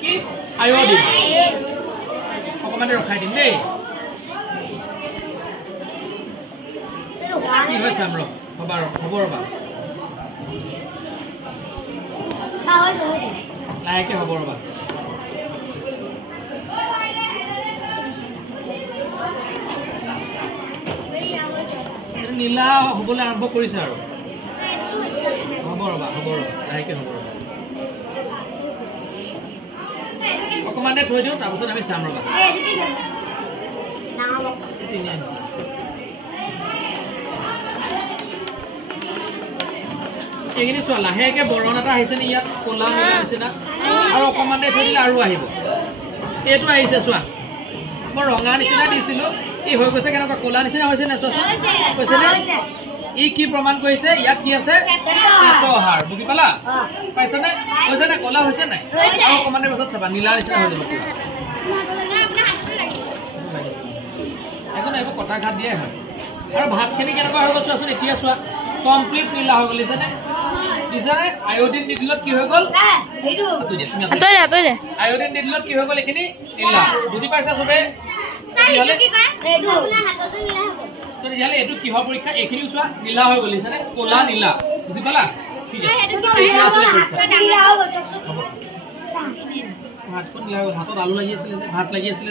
কি আয়োডিন অকমানে ৰখাই দিম দেই কি হয় চাম হ'ব ৰবা লাহেকে হ'ব ৰবা নীলা হ'বলৈ আৰম্ভ কৰিছে আৰু হ'ব ৰবা লাহেকে হ'ব ৰবা অকমানে থৈ দিওঁ তাৰপিছত আমি চাম ৰবা এইখিনি চোৱা লাহেকে বৰণ এটা আহিছে নি ইয়াত ক'লা মেলা নিচিনা আৰু অকমান দেৰি থৈ দিলে আৰু আহিব এইটো আহিছে চোৱা মই ৰঙা নিচিনা দিছিলো ই হৈ গৈছে কেনেকুৱা ক'লা নিচিনা হৈছে নে চোৱাচোন কৈছে নে ই কি প্ৰমাণ কৰিছে ইয়াত কি আছে শ্বেতহাৰ বুজি পালা পাইছে নে কৈছে নে ক'লা হৈছে নাই আৰু অকমান দেৰি পাছত চাবা নীলা নিচিনা হৈ যাব এখন এইবোৰ কটা ঘাট দিয়ে হয় আৰু ভাতখিনি কেনেকুৱা হৈ গ'ল চোৱাচোন এতিয়া চোৱা কমপ্লিট নীলা হৈ গ'ল দিছেনে দিছানে আয়োডিন দিলত কি হৈ গ'ল আয়োডিন দিলত কি হৈ গ'ল এইখিনি নীলা বুজি পাইছা চবে তেতিয়াহ'লে এইটো কিহৰ পৰীক্ষা এইখিনি চোৱা নীলা হৈ গ'ল দিছেনে ক'লা নীলা বুজি পালা ঠিক আছে হাতখন নীলা হৈ গ'ল হাতত আলু লাগি আছিলে ভাত লাগি আছিলে